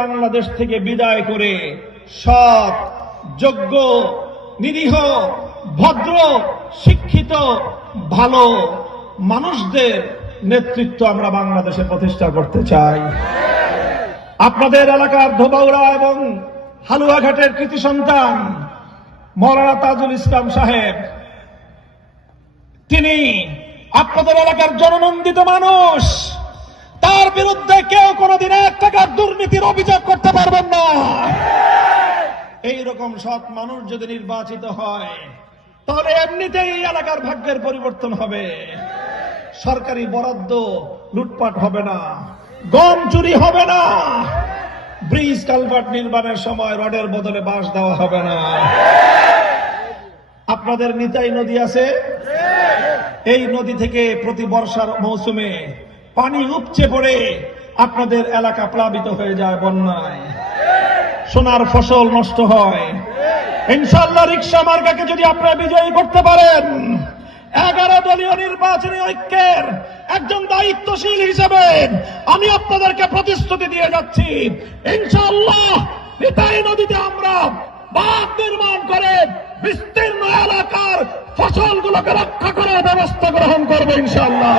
বাংলাদেশ থেকে বিদায় করে সৎ, যোগ্য, নিরীহ, ভদ্র, শিক্ষিত, ভালো মানুষদের নেতৃত্ব আমরা বাংলাদেশে প্রতিষ্ঠা করতে চাই। আপনাদের এলাকার ধোবাউড়া এবং হালুয়াঘাটের কৃতি সন্তান মৌলানা তাজুল ইসলাম সাহেব, তিনি আপনাদের এলাকার জননন্দিত মানুষ। তার বিরুদ্ধে কেউ কোনোদিন 1 টাকার দুর্নীতির অভিযোগ করতে পারবেন না। এইরকম সৎ মানুষ যদি নির্বাচিত হয় তাহলে এমনিতেই এলাকার ভাগ্যের পরিবর্তন হবে। সরকারি বরাদ্দ লুটপাট হবে না, গম চুরি হবে না, ব্রিজ কালভার্ট নির্মাণের সময় রডের বদলে বাঁশ দেওয়া হবে না। আপনাদের নিতাই নদী আছে, এই নদী থেকে প্রতি বর্ষার মৌসুমে পানি উপচে পড়ে আপনাদের এলাকা প্লাবিত হয়ে যায় বন্যায়, সোনার ফসল নষ্ট হয়। ইনশাআল্লাহ রিকশা মার্কাকে যদি আপনারা বিজয়ী করতে পারেন, 11 দলীয় নির্বাচনী ঐক্যের একজন দায়িত্বশীল হিসেবে আমি আপনাদেরকে প্রতিশ্রুতি দিয়ে যাচ্ছি, ইনশাআল্লাহ নিতাই নদীতে আমরা বাঁধ নির্মাণ করে বিস্তীর্ণ এলাকার ফসলগুলোকে রক্ষা করার ব্যবস্থা গ্রহণ করবো ইনশাআল্লাহ।